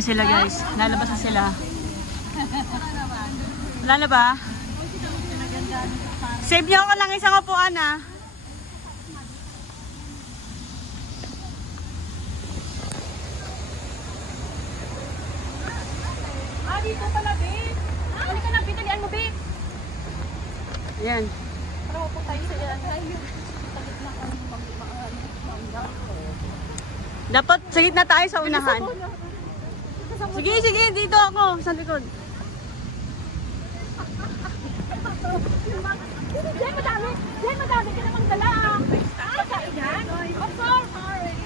na sila guys. Lalabas na sila. Wala na ba? Save niyo ako lang isang upuan ah. Dito pala, babe. Halika na, pinalian mo, babe. Ayan. Para po tayo sa yan. Dapat sa gitna tayo sa unahan. Sige, sige. Dito ako. Sa likod. Diyan, madami. Diyan, madami ka namang dala. Pagkain yan? Of course. Sorry.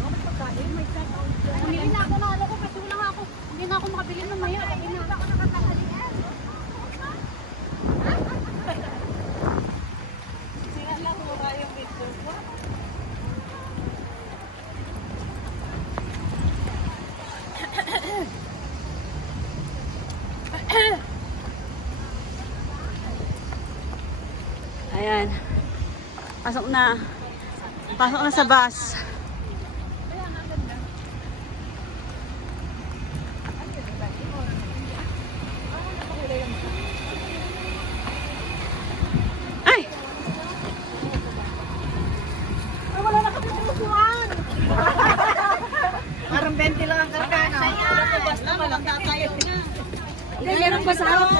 Pagkain, may set out. Hindi na ako na ko. Kasi wala ako. Hindi na ako makabili ng mayo. Hindi na ako nakakalian. Singa lang mo kayong video ko. Ayan. Pasok na. Pasok na sa bus. Ay! Wala na kami tumutuan. Parang 20 lang ang karkana. Basta malang tatayo na. Meron pa sa harap.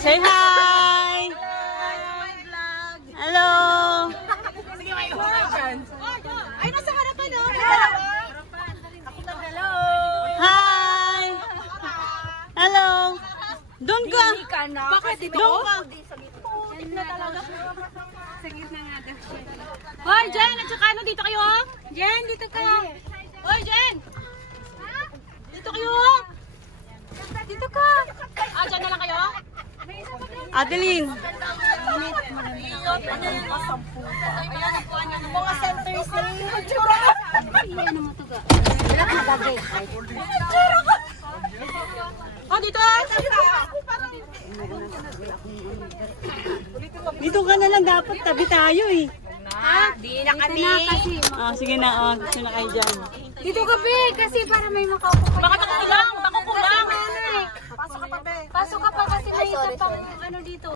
Say hi! Hello! Ay, nasa harapan, no? Hello! Hi! Hello! Doon ka! Bakit dito? Doon ka! Na talaga. Sagit na nga daw siya. Hoy, Jen! At saka ano, dito kayo? Jen, dito ka. Hoy, Jen! Dito kayo! Dito ka! Ah, dyan na lang kayo? Adeline! Mga centers na rin yung tsura ka. Iyan mo ito ka. Wala ka nagagay. Tsura ka! Oh, dito! Dito ka na lang dapat, tabi tayo eh. Ha? Di na kami. Ah, sige na, oh. Gusto na kayo dyan. Dito ka, be, kasi para may makaupo ka. Baka nakukulang, baka kulang. Pasok ka pa, be. Pasok ka pa kasi may isa pang ano dito.